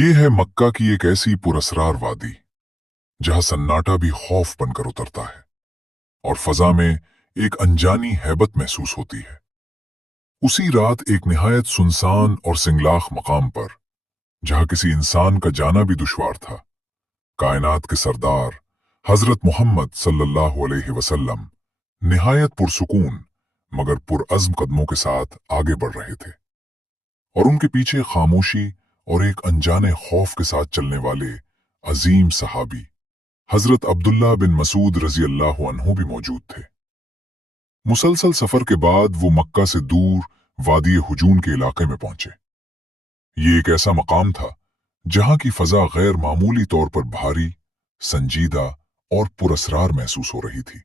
ये है मक्का की एक ऐसी पुरस्रार वादी जहां सन्नाटा भी खौफ बनकर उतरता है और फजा में एक अनजानी हैबत महसूस होती है। उसी रात एक निहायत सुनसान और सिंगलाख मकाम पर, जहां किसी इंसान का जाना भी दुश्वार था, कायनात के सरदार हजरत मोहम्मद सल्लल्लाहु अलैहि वसल्लम निहायत पुरसुकून मगर पुरअज़्म कदमों के साथ आगे बढ़ रहे थे, और उनके पीछे खामोशी और एक अनजाने खौफ के साथ चलने वाले अजीम सहाबी हजरत अब्दुल्ला बिन मसूद रजी अल्लाह अन्हु भी मौजूद थे। मुसलसल सफर के बाद वो मक्का से दूर वादी हुजून के इलाके में पहुंचे। ये एक ऐसा मकाम था जहां की फजा गैर मामूली तौर पर भारी, संजीदा और पुरस्रार महसूस हो रही थी।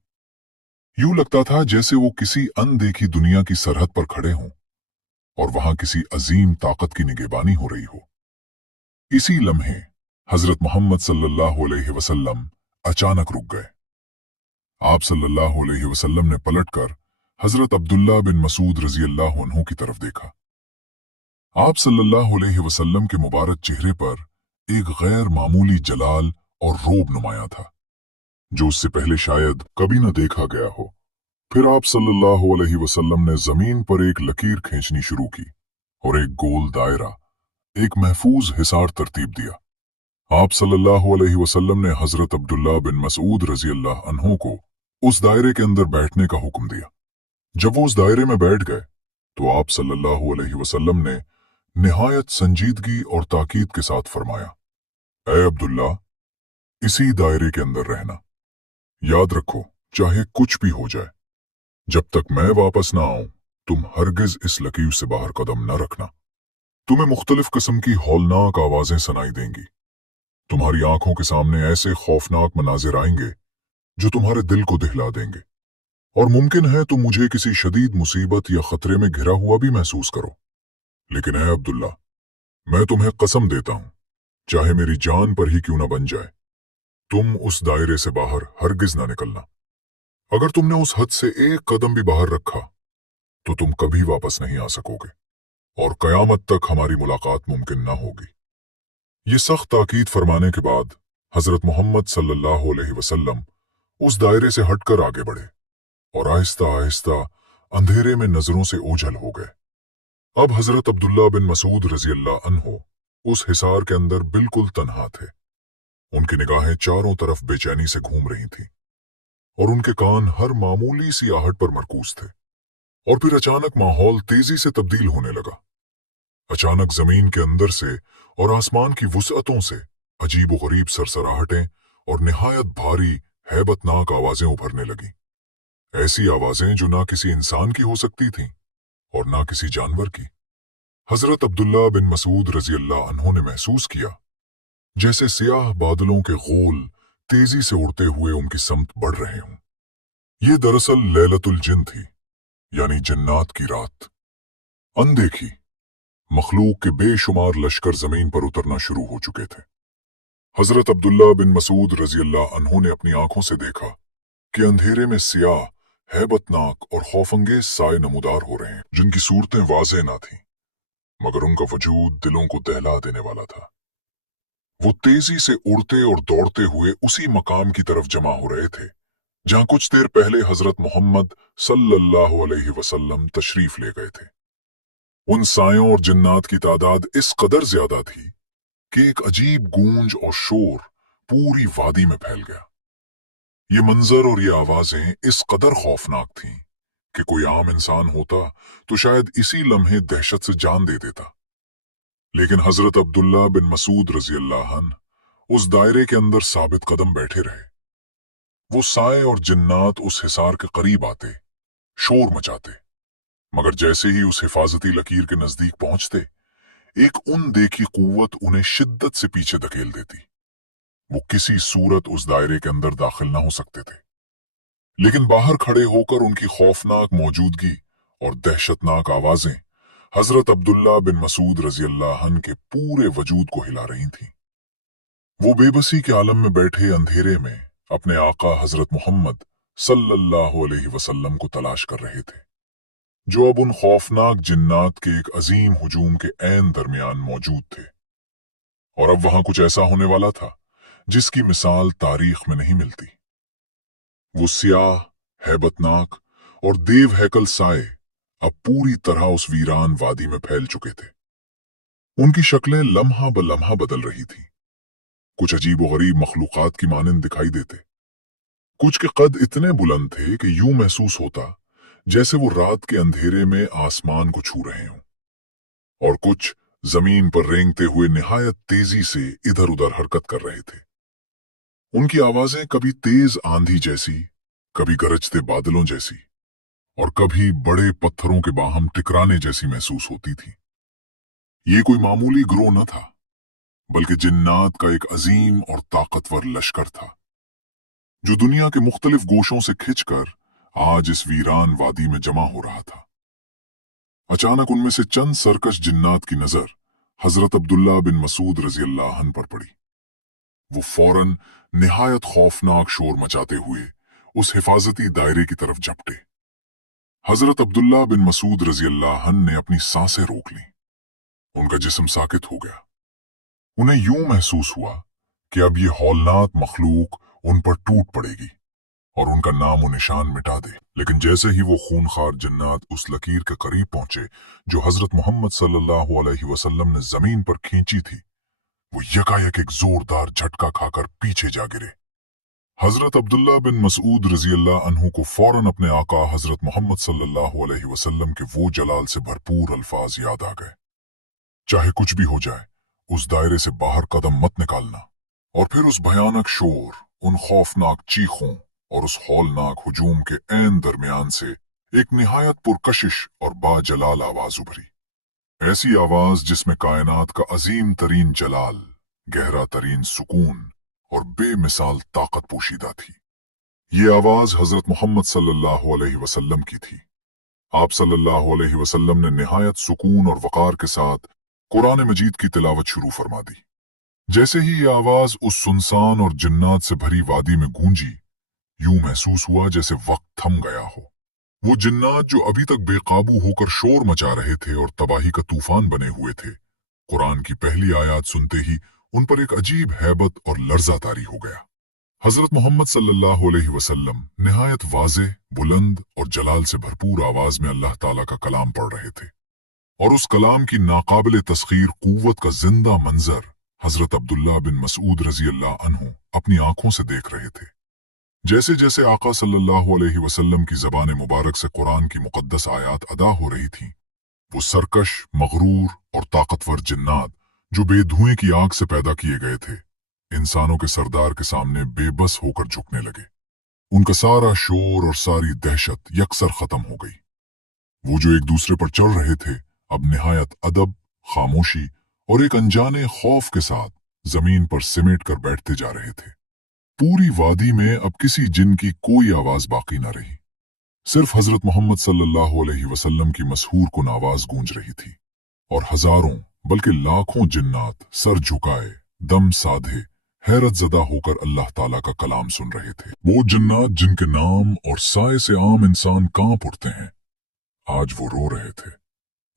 यूं लगता था जैसे वो किसी अनदेखी दुनिया की सरहद पर खड़े हों और वहां किसी अजीम ताकत की निगहबानी हो रही हो। इसी लम्हे हजरत मोहम्मद सल्लल्लाहु अलैहि वसल्लम अचानक रुक गए। आप सल्लल्लाहु अलैहि वसल्लम ने पलटकर हजरत अब्दुल्ला बिन मसूद रजी अल्लाह अन्हु की तरफ देखा। आप सल्लल्लाहु अलैहि वसल्लम के मुबारक चेहरे पर एक गैर मामूली जलाल और रोब नुमाया था, जो उससे पहले शायद कभी न देखा गया हो। फिर आप सल्लल्लाहु अलैहि वसल्लम ने जमीन पर एक लकीर खींचनी शुरू की और एक गोल दायरा, एक महफूज हिसार तरतीब दिया। आप सल्लल्लाहु अलैहि वसल्लम ने हजरत अब्दुल्ला बिन मसूद रजी अल्लाह अन्हु को उस दायरे के अंदर बैठने का हुक्म दिया। जब वो उस दायरे में बैठ गए तो आप सल्लल्लाहु अलैहि वसल्लम ने निहायत संजीदगी और ताकीद के साथ फरमाया, ऐ अब्दुल्ला, इसी दायरे के अंदर रहना। याद रखो, चाहे कुछ भी हो जाए, जब तक मैं वापस ना आऊं, तुम हरगिज इस लकीर से बाहर कदम न रखना। तुम्हें मुख्तलिफ किस्म की हौलनाक आवाजें सुनाई देंगी। तुम्हारी आंखों के सामने ऐसे खौफनाक मनाजिर आएंगे जो तुम्हारे दिल को दहिला देंगे, और मुमकिन है तुम मुझे किसी शदीद मुसीबत या खतरे में घिरा हुआ भी महसूस करो। लेकिन ऐ अब्दुल्ला, मैं तुम्हें कसम देता हूं, चाहे मेरी जान पर ही क्यों ना बन जाए, तुम उस दायरे से बाहर हरगिज ना निकलना। अगर तुमने उस हद से एक कदम भी बाहर रखा तो तुम कभी वापस नहीं आ सकोगे और कयामत तक हमारी मुलाकात मुमकिन ना होगी। ये सख्त ताकीद फरमाने के बाद हजरत मोहम्मद सल्लल्लाहु अलैहि वसल्लम उस दायरे से हटकर आगे बढ़े और आहिस्ता आहिस्ता अंधेरे में नजरों से ओझल हो गए। अब हजरत अब्दुल्ला बिन मसूद रजी अल्लाह अन्हु उस हिसार के अंदर बिल्कुल तन्हा थे। उनकी निगाहें चारों तरफ बेचैनी से घूम रही थीं और उनके कान हर मामूली सी आहट पर मरकूज थे। और फिर अचानक माहौल तेजी से तब्दील होने लगा। अचानक जमीन के अंदर से और आसमान की वुसअतों से अजीब व गरीब सरसराहटें और निहायत भारी हैबतनाक आवाजें उभरने लगीं। ऐसी आवाजें जो ना किसी इंसान की हो सकती थीं और ना किसी जानवर की। हजरत अब्दुल्ला बिन मसूद रजी अल्लाह अन्हों ने महसूस किया जैसे सियाह बादलों के गोल तेजी से उड़ते हुए उनकी समत बढ़ रहे हों। ये दरअसल लैलतुल जिन थी, यानी जिन्नात की रात। अनदेखी मखलूक के बेशुमार लश्कर जमीन पर उतरना शुरू हो चुके थे। हजरत अब्दुल्ला बिन मसूद रजी अल्लाह अन्हों ने अपनी आंखों से देखा कि अंधेरे में सियाह, हैबतनाक और खौफंगेज साए नमूदार हो रहे हैं, जिनकी सूरतें वाज़ेह ना थीं, मगर उनका वजूद दिलों को दहला देने वाला था। वो तेजी से उड़ते और दौड़ते हुए उसी मकाम की तरफ जमा हो रहे थे जहां कुछ देर पहले हजरत मोहम्मद सल्लल्लाहु अलैहि वसल्लम तशरीफ ले गए थे। उन सायों और जिन्नात की तादाद इस कदर ज्यादा थी कि एक अजीब गूंज और शोर पूरी वादी में फैल गया। ये मंजर और ये आवाजें इस कदर खौफनाक थीं कि कोई आम इंसान होता तो शायद इसी लम्हे दहशत से जान दे देता। लेकिन हजरत अब्दुल्ला बिन मसूद रजी अल्लाह अन्हु उस दायरे के अंदर साबित कदम बैठे रहे। वो साए और जिन्नात उस हिसार के करीब आते, शोर मचाते, मगर जैसे ही उस हिफाजती लकीर के नजदीक पहुंचते, एक अनदेखी कुव्वत उन्हें शिद्दत से पीछे धकेल देती। वो किसी सूरत उस दायरे के अंदर दाखिल ना हो सकते थे, लेकिन बाहर खड़े होकर उनकी खौफनाक मौजूदगी और दहशतनाक आवाजें हजरत अब्दुल्ला बिन मसूद रजी अल्लाह अन्हु के पूरे वजूद को हिला रही थीं। वो बेबसी के आलम में बैठे अंधेरे में अपने आका हजरत मोहम्मद सल्लल्लाहु अलैहि वसल्लम को तलाश कर रहे थे, जो अब उन खौफनाक जिन्नात के एक अजीम हुजूम के ऐन दरमियान मौजूद थे। और अब वहां कुछ ऐसा होने वाला था जिसकी मिसाल तारीख में नहीं मिलती। वो स्याह, हैबतनाक और देव हैकल साए अब पूरी तरह उस वीरान वादी में फैल चुके थे। उनकी शक्लें लम्हा ब लम्हा बदल रही थीं। कुछ अजीब-ओ-गरीब मखलूकात की मानंद दिखाई देते। कुछ के कद इतने बुलंद थे कि यूं महसूस होता जैसे वो रात के अंधेरे में आसमान को छू रहे हों, और कुछ जमीन पर रेंगते हुए निहायत तेजी से इधर उधर हरकत कर रहे थे। उनकी आवाजें कभी तेज आंधी जैसी, कभी गरजते बादलों जैसी, और कभी बड़े पत्थरों के बाहम टकराने जैसी महसूस होती थी। ये कोई मामूली ग्रोह न था, बल्कि जिन्नात का एक अजीम और ताकतवर लश्कर था, जो दुनिया के मुख्तलिफ गोशों से खिंचकर आज इस वीरान वादी में जमा हो रहा था। अचानक उनमें से चंद सरकश जिन्नात की नजर हजरत अब्दुल्ला बिन मसूद रजी अल्लाह अन्हु पर पड़ी। वो फौरन निहायत खौफनाक शोर मचाते हुए उस हिफाजती दायरे की तरफ झपटे। हजरत अब्दुल्ला बिन मसूद रजी अल्लाह अन्हु ने अपनी सांसें रोक लीं। उनका जिस्म साकित हो गया। उन्हें यूं महसूस हुआ कि अब ये हौलनाक मखलूक उन पर टूट पड़ेगी और उनका नाम व निशान मिटा दे। लेकिन जैसे ही वो खूनखार जन्नात उस लकीर के करीब पहुंचे जो हजरत मोहम्मद सल्लल्लाहु अलैहि वसल्लम ने जमीन पर खींची थी, वो यकायक एक जोरदार झटका खाकर पीछे जा गिरे। हजरत अब्दुल्ला बिन मसूद रजी अल्लाह अन्हु को फौरन अपने आका हजरत मोहम्मद सल्लल्लाहु अलैहि वसल्लम के वो जलाल से भरपूर अल्फाज याद आ गए। चाहे कुछ भी हो जाए, उस दायरे से बाहर कदम मत निकालना। और फिर उस भयानक शोर, उन खौफनाक चीखों और उस हौलनाक हुजूम के ऐन दरमियान से एक निहायत पुरकशिश और बाजलाल आवाज उभरी। ऐसी आवाज जिसमें कायनात का अजीम तरीन जलाल, गहरा तरीन सुकून और बेमिसाल ताकत पोशीदा थी। ये आवाज हजरत मोहम्मद सल्लल्लाहु अलैहि वसल्लम की थी। आप सल्लल्लाहु अलैहि वसल्लम ने निहायत सुकून और वकार के साथ कुरान मजीद की तिलावत शुरू फरमा दी। जैसे ही ये आवाज उस सुनसान और जिन्नात से भरी वादी में गूंजी, यूं महसूस हुआ जैसे वक्त थम गया हो। वो जिन्नात जो अभी तक बेकाबू होकर शोर मचा रहे थे और तबाही का तूफान बने हुए थे, कुरान की पहली आयत सुनते ही उन पर एक अजीब हैबत और लर्जा तारी हो गया। हजरत मोहम्मद सल्लल्लाहु अलैहि वसल्लम निहायत वाज़ेह, बुलंद और जलाल से भरपूर आवाज में अल्लाह ताला का कलाम पढ़ रहे थे, और उस कलाम की नाकाबिले तस्खीर कुव्वत का जिंदा मंजर हजरत अब्दुल्ला बिन मसूद रजी अल्लाह अन्हु अपनी आंखों से देख रहे थे। जैसे जैसे आका सल्लल्लाहु अलैहि वसल्लम की जबान मुबारक से कुरान की मुकद्दस आयात अदा हो रही थी, वो सरकश, मगरूर और ताकतवर जिन्नात जो बेधुएं की आग से पैदा किए गए थे, इंसानों के सरदार के सामने बेबस होकर झुकने लगे। उनका सारा शोर और सारी दहशत यकसर खत्म हो गई। वो जो एक दूसरे पर चढ़ रहे थे, अब निहायत अदब, खामोशी और एक अनजाने खौफ के साथ जमीन पर सिमट कर बैठते जा रहे थे। पूरी वादी में अब किसी जिन की कोई आवाज बाकी न रही। सिर्फ हजरत मोहम्मद सल्लल्लाहु अलैहि वसल्लम की मशहूर कुन आवाज गूंज रही थी, और हजारों बल्कि लाखों जिन्नात सर झुकाए, दम साधे, हैरत ज़दा होकर अल्लाह ताला का कलाम सुन रहे थे। वो जिन्नात जिनके नाम और साए से आम इंसान कांप उठते हैं, आज वो रो रहे थे।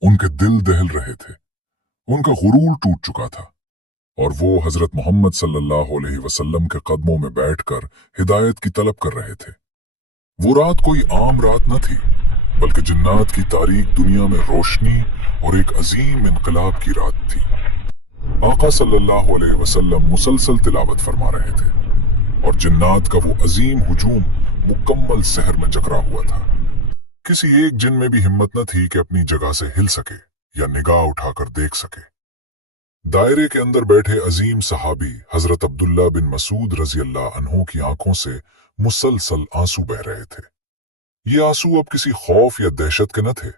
उनके दिल दहल रहे थे। उनका गुरूर टूट चुका था, और वो हजरत मोहम्मद सल्लल्लाहु अलैहि वसल्लम के कदमों में बैठकर हिदायत की तलब कर रहे थे। वो रात कोई आम रात न थी, बल्कि जिन्नात की तारीक दुनिया में रोशनी और एक अजीम इनकलाब की रात थी। आका सल्लल्लाहु अलैहि वसल्लम मुसलसल तिलावत फरमा रहे थे, और जिन्नात का वो अजीम हुजूम मुकम्मल सहर में जकरा हुआ था। किसी एक जिन में भी हिम्मत न थी कि अपनी जगह से हिल सके या निगाह उठाकर देख सके। दायरे के अंदर बैठे अजीम सहाबी हजरत अब्दुल्ला बिन मसूद रजी अल्लाह अन्हु की आंखों से मुसलसल आंसू बह रहे थे। ये आंसू अब किसी खौफ या दहशत के न थे,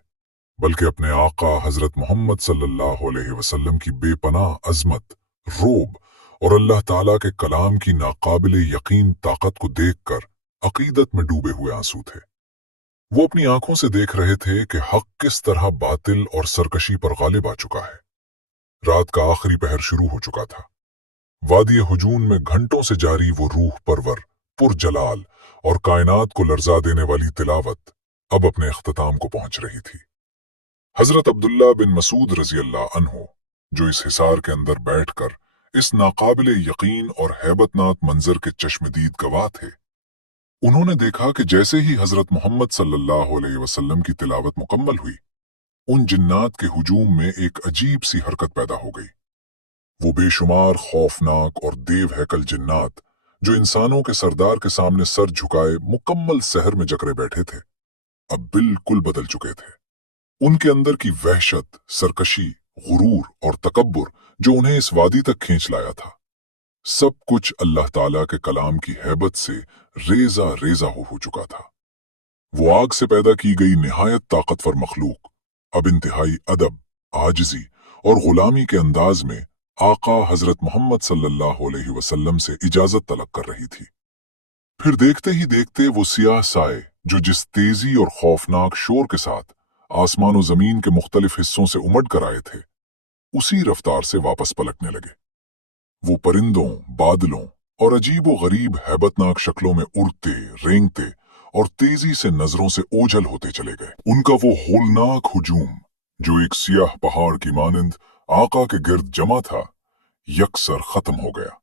बल्कि अपने आका हजरत मोहम्मद सल्लल्लाहु अलैहि वसल्लम की बेपनाह अजमत, रोब और अल्लाह ताला के कलाम की नाकाबिले यकीन ताकत को देखकर अकीदत में डूबे हुए आंसू थे। वो अपनी आंखों से देख रहे थे कि हक किस तरह बातिल और सरकशी पर गालिब आ चुका है। रात का आखिरी पहर शुरू हो चुका था। वादी हुजूम में घंटों से जारी वो रूह परवर, पुरजलाल और कायनात को लर्जा देने वाली तिलावत अब अपने इख्तिताम को पहुंच रही थी। हजरत अब्दुल्ला बिन मसूद रजी अल्लाह अन्हु, जो इस हिसार के अंदर बैठकर इस नाकाबिले यकीन और हैबतनाक मंजर के चश्मदीद गवाह थे। उन्होंने देखा कि जैसे ही हजरत मोहम्मद सल्लल्लाहु अलैहि वसल्लम की तिलावत मुकम्मल हुई, उन जिन्नात के हुजूम में एक अजीब सी हरकत पैदा हो गई। वो बेशुमार खौफनाक और देव हैकल जिन्नात जो इंसानों के सरदार के सामने सर झुकाए मुकम्मल सहर में जकड़े बैठे थे, अब बिल्कुल बदल चुके थे। उनके अंदर की वहशत, सरकशी, गुरूर और तकब्बुर जो उन्हें इस वादी तक खींच लाया था, सब कुछ अल्लाह ताला के कलाम की हैबत से रेजा रेजा हो चुका था। वो आग से पैदा की गई निहायत ताकतवर मखलूक अब इंतहाई अदब, आजिजी और गुलामी के अंदाज में आका हजरत मोहम्मद सल्लल्लाहु अलैहि वसल्लम से इजाजत तलब कर रही थी। फिर देखते ही देखते वो सियाह साए जो जिस तेजी और खौफनाक शोर के साथ आसमान और जमीन के मुख्तलिफ हिस्सों से उमड़ कर आए थे, उसी रफ्तार से वापस पलटने लगे। वो परिंदों, बादलों और अजीबो गरीब हैबतनाक शक्लों में उड़ते, रेंगते और तेजी से नजरों से ओझल होते चले गए। उनका वो होलनाक हुजूम जो एक सियाह पहाड़ की मानंद आका के गिर्द जमा था, यकसर खत्म हो गया।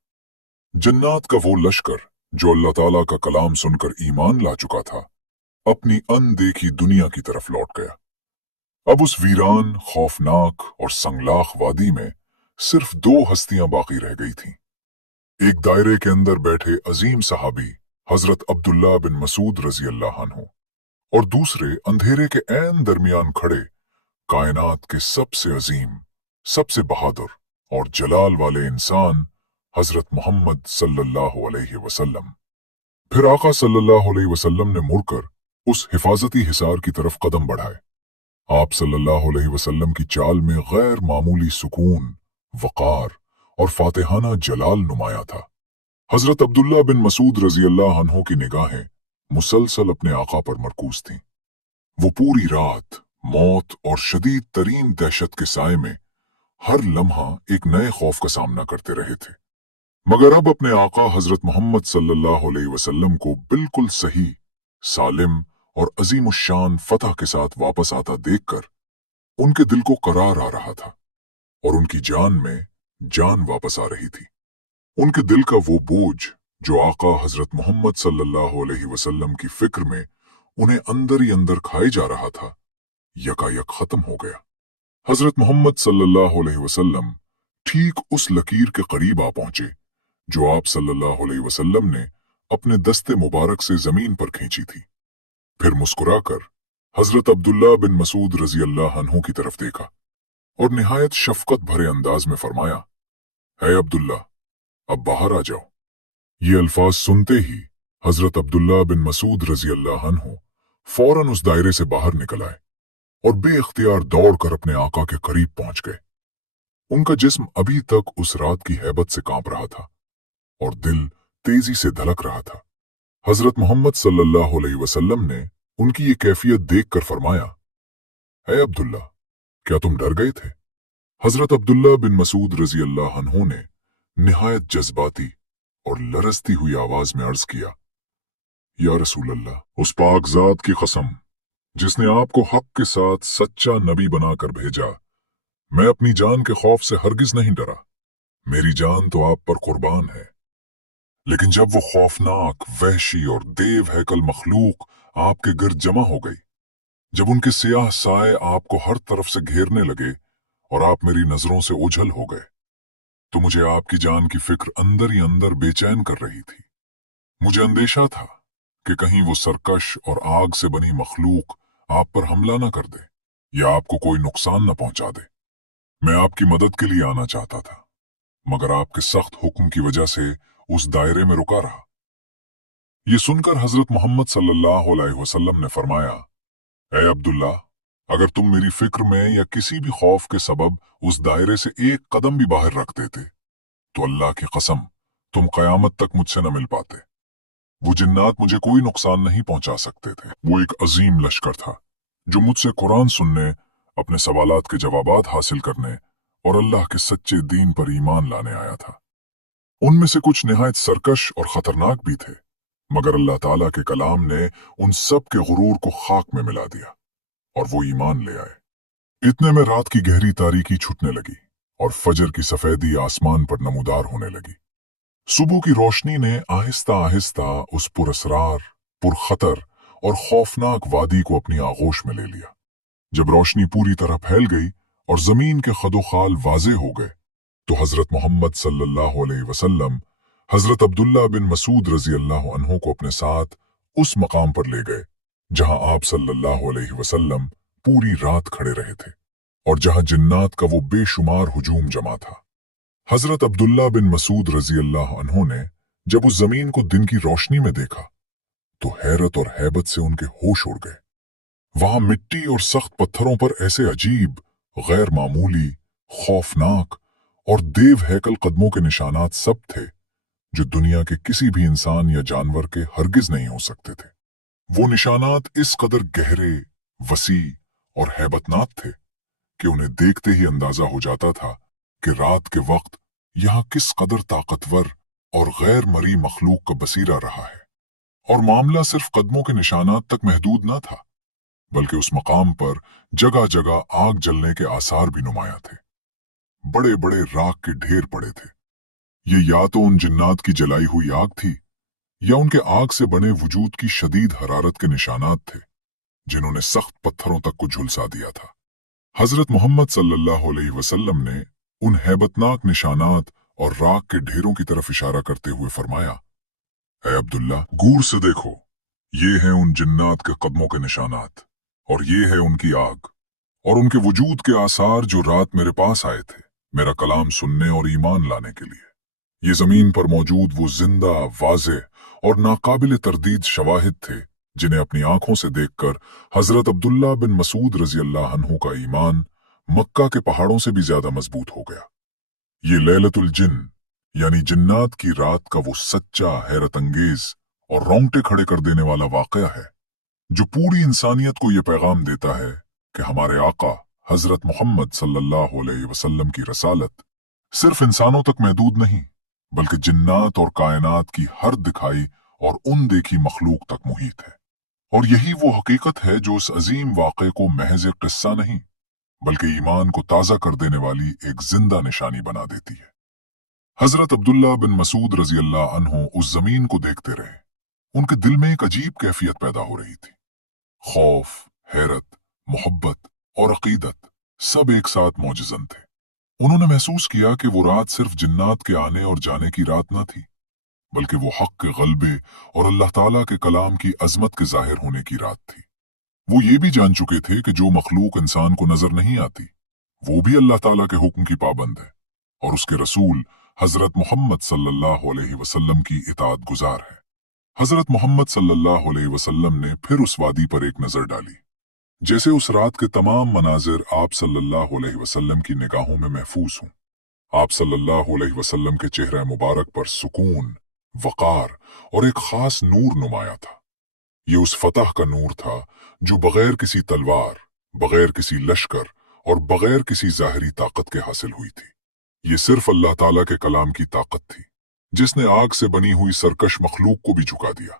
जन्नात का वो लश्कर जो अल्लाह ताला का कलाम सुनकर ईमान ला चुका था, अपनी अनदेखी दुनिया की तरफ लौट गया। अब उस वीरान, खौफनाक और संगलाख वादी में सिर्फ दो हस्तियां बाकी रह गई थीं। एक दायरे के अंदर बैठे अजीम सहाबी हजरत अब्दुल्ला बिन मसूद रजी अल्लाह अन्हु, और दूसरे अंधेरे के ऐन दरमियान खड़े कायनात के सबसे अजीम, सबसे बहादुर और जलाल वाले इंसान हजरत मोहम्मद सल्लल्लाहु अलैहि वसल्लम। फिर आका सल्लल्लाहु अलैहि वसल्लम ने मुड़कर उस हिफाजती हिसार की तरफ कदम बढ़ाए। आप सल्लल्लाहु अलैहि वसल्लम की चाल में गैर मामूली सुकून, वकार और फातिहाना जलाल नुमाया था। हजरत अब्दुल्ला बिन मसूद रजी अल्लाह अन्हु की निगाहें मुसलसल अपने आका पर मरकूज थीं। वो पूरी रात मौत और शदीद तरीन दहशत के साए में हर लम्हा एक नए खौफ का सामना करते रहे थे, मगर अब अपने आका हजरत मोहम्मद सल्लल्लाहु अलैहि वसल्लम को बिल्कुल सही, सालिम और अजीमुशान फतह के साथ वापस आता देखकर उनके दिल को करार आ रहा था और उनकी जान में जान वापस आ रही थी। उनके दिल का वो बोझ जो आका हजरत मोहम्मद सल्लल्लाहु अलैहि वसल्लम की फिक्र में उन्हें अंदर ही अंदर खाए जा रहा था, यकायक खत्म हो गया। हजरत मोहम्मद सल्लल्लाहु अलैहि वसल्लम ठीक उस लकीर के करीब आ पहुंचे जो आप सल्लल्लाहु अलैहि वसल्लम ने अपने दस्ते मुबारक से जमीन पर खींची थी। फिर मुस्कुराकर हजरत अब्दुल्ला बिन मसूद रजी अल्लाह अन्हु की तरफ देखा और निहायत शफकत भरे अंदाज में फरमाया, है अब्दुल्ला, अब बाहर आ जाओ। ये अल्फाज सुनते ही हजरत अब्दुल्ला बिन मसूद रजी अल्लाह अन्हु फौरन उस दायरे से बाहर निकल आए और बेइख्तियार दौड़कर अपने आका के करीब पहुंच गए। उनका जिस्म अभी तक उस रात की हैबत से कांप रहा था और दिल तेजी से धड़क रहा था। हजरत मोहम्मद सल्लल्लाहु अलैहि वसल्लम ने उनकी ये कैफियत देखकर फरमाया, है अब्दुल्ला, क्या तुम डर गए थे? हजरत अब्दुल्ला बिन मसूद रजी अल्लाह अन्हु ने निहायत जज्बाती और लरजती हुई आवाज में अर्ज किया, या रसूल अल्लाह, उस पाक जात की कसम जिसने आपको हक के साथ सच्चा नबी बनाकर भेजा, मैं अपनी जान के खौफ से हरगिज नहीं डरा। मेरी जान तो आप पर कुर्बान है। लेकिन जब वो खौफनाक, वहशी और देव हैकल मखलूक आपके गिर्द जमा हो गई, जब उनके सियाह साए आपको हर तरफ से घेरने लगे और आप मेरी नजरों से ओझल हो गए, तो मुझे आपकी जान की फिक्र अंदर ही अंदर बेचैन कर रही थी। मुझे अंदेशा था कि कहीं वो सरकश और आग से बनी मखलूक आप पर हमला न कर दे या आपको कोई नुकसान न पहुंचा दे। मैं आपकी मदद के लिए आना चाहता था, मगर आपके सख्त हुक्म की वजह से उस दायरे में रुका रहा। ये सुनकर हजरत मोहम्मद सल्लल्लाहु अलैहि वसल्लम ने फरमाया, ऐ अब्दुल्ला, अगर तुम मेरी फिक्र में या किसी भी खौफ के सबब उस दायरे से एक कदम भी बाहर रख देते, तो अल्लाह की कसम तुम कयामत तक मुझसे न मिल पाते। वो जिन्नात मुझे कोई नुकसान नहीं पहुंचा सकते थे। वो एक अजीम लश्कर था जो मुझसे कुरान सुनने, अपने सवालात के जवाबात हासिल करने और अल्लाह के सच्चे दीन पर ईमान लाने आया था। उनमें से कुछ निहायत सरकश और खतरनाक भी थे, मगर अल्लाह ताला के कलाम ने उन सब के गुरूर को खाक में मिला दिया और वो ईमान ले आए। इतने में रात की गहरी तारीकी छुटने लगी और फजर की सफेदी आसमान पर नमूदार होने लगी। सुबह की रोशनी ने आहिस्ता आहिस्ता उस पुरअसरार, पुरखतर और खौफनाक वादी को अपनी आगोश में ले लिया। जब रोशनी पूरी तरह फैल गई और जमीन के खदोखाल वाजे हो गए, तो हजरत मोहम्मद सल्लल्लाहु अलैहि वसल्लम हजरत अब्दुल्ला बिन मसूद रजी अल्लाह अन्हु को अपने साथ उस मकाम पर ले गए जहां आप सल्लल्लाहु अलैहि वसल्लम पूरी रात खड़े रहे थे और जहां जिन्नात का वो बेशुमार हुजूम जमा था। हजरत अब्दुल्ला बिन मसूद रजी अल्लाह अन्हु ने जब उस जमीन को दिन की रोशनी में देखा तो हैरत और हैबत से उनके होश उड़ गए। वहां मिट्टी और सख्त पत्थरों पर ऐसे अजीब, गैर मामूली, खौफनाक और देव हैकल कदमों के निशानात सब थे जो दुनिया के किसी भी इंसान या जानवर के हरगिज नहीं हो सकते थे। वो निशानात इस कदर गहरे, वसी और हैबतनाक थे कि उन्हें देखते ही अंदाजा हो जाता था कि रात के वक्त यहां किस कदर ताकतवर और गैर मरी मखलूक का बसीरा रहा है। और मामला सिर्फ कदमों के निशानात तक महदूद न था, बल्कि उस मकाम पर जगह जगह आग जलने के आसार भी नुमाया थे। बड़े बड़े राख के ढेर पड़े थे। ये या तो उन जिन्नात की जलाई हुई आग थी या उनके आग से बने वजूद की शदीद हरारत के निशानात थे जिन्होंने सख्त पत्थरों तक को झुलसा दिया था। हजरत मोहम्मद सल्लल्लाहु अलैहि वसल्लम ने उन हैबतनाक निशानात और राख के ढेरों की तरफ इशारा करते हुए फरमाया, ऐ अब्दुल्ला, गौर से देखो, ये हैं उन जिन्नात के कदमों के निशानात और ये है उनकी आग और उनके वजूद के आसार जो रात मेरे पास आए थे मेरा कलाम सुनने और ईमान लाने के लिए। ये जमीन पर मौजूद वो जिंदा, वाज़े और नाकाबिल तरदीद शवाहिद थे जिन्हें अपनी आंखों से देखकर हजरत अब्दुल्ला बिन मसूद रजी अल्लाह अन्हु का ईमान मक्का के पहाड़ों से भी ज्यादा मजबूत हो गया। ये लैलतुल जिन्न यानी जिन्नात की रात का वो सच्चा, हैरत अंगेज और रोंगटे खड़े कर देने वाला वाकया है जो पूरी इंसानियत को ये पैगाम देता है कि हमारे आका हजरत मोहम्मद सल्लल्लाहु अलैहि वसल्लम की रसालत सिर्फ इंसानों तक महदूद नहीं, बल्कि जिन्नात और कायनात की हर दिखाई और उन देखी मखलूक तक मुहित है। और यही वो हकीकत है जो उस अजीम वाक़े को महज एक किस्सा नहीं, बल्कि ईमान को ताज़ा कर देने वाली एक जिंदा निशानी बना देती है। हजरत अब्दुल्ला बिन मसूद रजी अल्लाह अन्हु उस जमीन को देखते रहे। उनके दिल में एक अजीब कैफियत पैदा हो रही थी। खौफ, हैरत, मोहब्बत और अकीदत सब एक साथ मौजज़न थे। उन्होंने महसूस किया कि वो रात सिर्फ जिन्नात के आने और जाने की रात न थी, बल्कि वो हक के गलबे और अल्लाह ताला के कलाम की अजमत के जाहिर होने की रात थी। वो ये भी जान चुके थे कि जो मखलूक इंसान को नजर नहीं आती वो भी अल्लाह ताला के हुक्म की पाबंद है और उसके रसूल हजरत मोहम्मद सल्लल्लाहु अलैहि वसल्लम की इताअत गुजार है। हजरत मोहम्मद सल्लल्लाहु अलैहि वसल्लम ने फिर उस वादी पर एक नजर डाली, जैसे उस रात के तमाम मनाजिर आप सल्लल्लाहु अलैहि वसल्लम की निगाहों में महफूज हों। आप सल्लल्लाहु अलैहि वसल्लम के चेहरे मुबारक पर सुकून, वकार और एक खास नूर नुमाया था। ये उस फतह का नूर था जो बगैर किसी तलवार, बगैर किसी लश्कर और बगैर किसी जाहिरी ताकत के हासिल हुई थी। ये सिर्फ अल्लाह ताला के कलाम की ताकत थी जिसने आग से बनी हुई सरकश मखलूक को भी झुका दिया।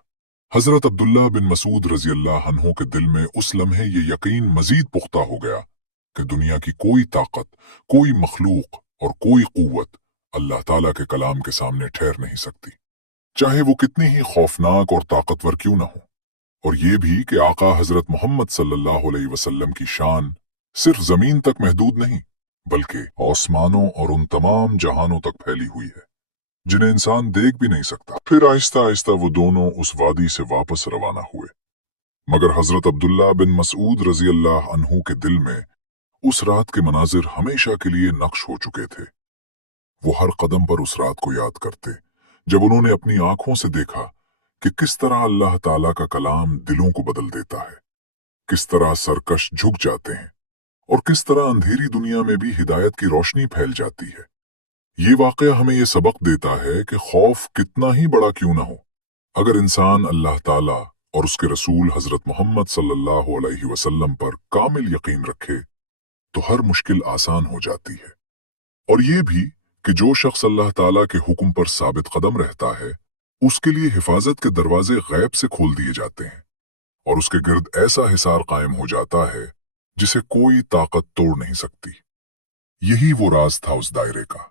हजरत अब्दुल्ला बिन मसूद रजी अल्लाह अन्हु के दिल में उस लम्हे ये यकीन मजीद पुख्ता हो गया कि दुनिया की कोई ताकत, कोई मखलूक और कोई कुव्वत अल्लाह ताला के कलाम के सामने ठहर नहीं सकती, चाहे वो कितनी ही खौफनाक और ताकतवर क्यों न हो। और ये भी कि आका हजरत मोहम्मद सल्लल्लाहु अलैहि वसल्लम की शान सिर्फ जमीन तक महदूद नहीं, बल्कि आसमानों और उन तमाम जहानों तक फैली हुई है जिन्हें इंसान देख भी नहीं सकता। फिर आहिस्ता आहिस्ता वो दोनों उस वादी से वापस रवाना हुए, मगर हजरत अब्दुल्ला बिन मसूद रजी अल्लाह अन्हु के दिल में उस रात के मनाजिर हमेशा के लिए नक्श हो चुके थे। वो हर कदम पर उस रात को याद करते जब उन्होंने अपनी आंखों से देखा कि किस तरह अल्लाह ताला का कलाम दिलों को बदल देता है, किस तरह सरकश झुक जाते हैं और किस तरह अंधेरी दुनिया में भी हिदायत की रोशनी फैल जाती है। ये वाकया हमें ये सबक देता है कि खौफ कितना ही बड़ा क्यों ना हो, अगर इंसान अल्लाह ताला और उसके रसूल हजरत मोहम्मद सल्लल्लाहु अलैहि वसल्लम पर कामिल यकीन रखे तो हर मुश्किल आसान हो जाती है। और ये भी कि जो शख्स अल्लाह ताला के हुक्म पर साबित कदम रहता है उसके लिए हिफाजत के दरवाजे गैब से खोल दिए जाते हैं और उसके गिर्द ऐसा हिसार कायम हो जाता है जिसे कोई ताकत तोड़ नहीं सकती। यही वो राज था उस दायरे का,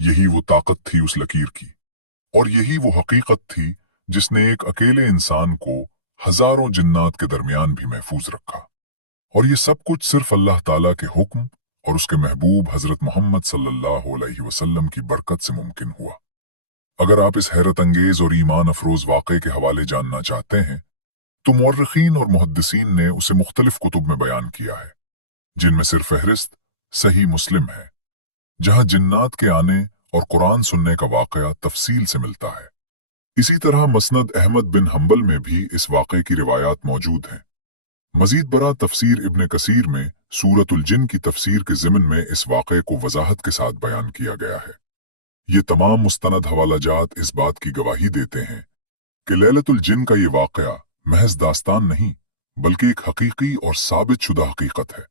यही वो ताकत थी उस लकीर की, और यही वो हकीकत थी जिसने एक अकेले इंसान को हजारों जिन्नात के दरमियान भी महफूज रखा। और ये सब कुछ सिर्फ अल्लाह ताला के हुक्म और उसके महबूब हजरत मोहम्मद सल्लल्लाहु अलैहि वसल्लम की बरकत से मुमकिन हुआ। अगर आप इस हैरत अंगेज और ईमान अफरोज वाक़े के हवाले जानना चाहते हैं, तो मुअर्रिखीन और मुहद्दिसीन ने उसे मुख्तलिफ कुतुब में बयान किया है, जिनमें सिर्फ फहरिस्त सही मुस्लिम है, जहां जिन्नात के आने और कुरान सुनने का वाक़या तफसील से मिलता है। इसी तरह मसनद अहमद बिन हंबल में भी इस वाक़े की रिवायात मौजूद हैं। मजीद बरा तफसीर इब्न कसीर में सूरतुल जिन की तफसीर के ज़िमन में इस वाक़े को वजाहत के साथ बयान किया गया है। ये तमाम मुस्तनद हवालाजात इस बात की गवाही देते हैं कि लैलतुल जिन का ये वाक़या महज दास्तान नहीं, बल्कि एक हकीकी और साबित शुदा हकीकत है।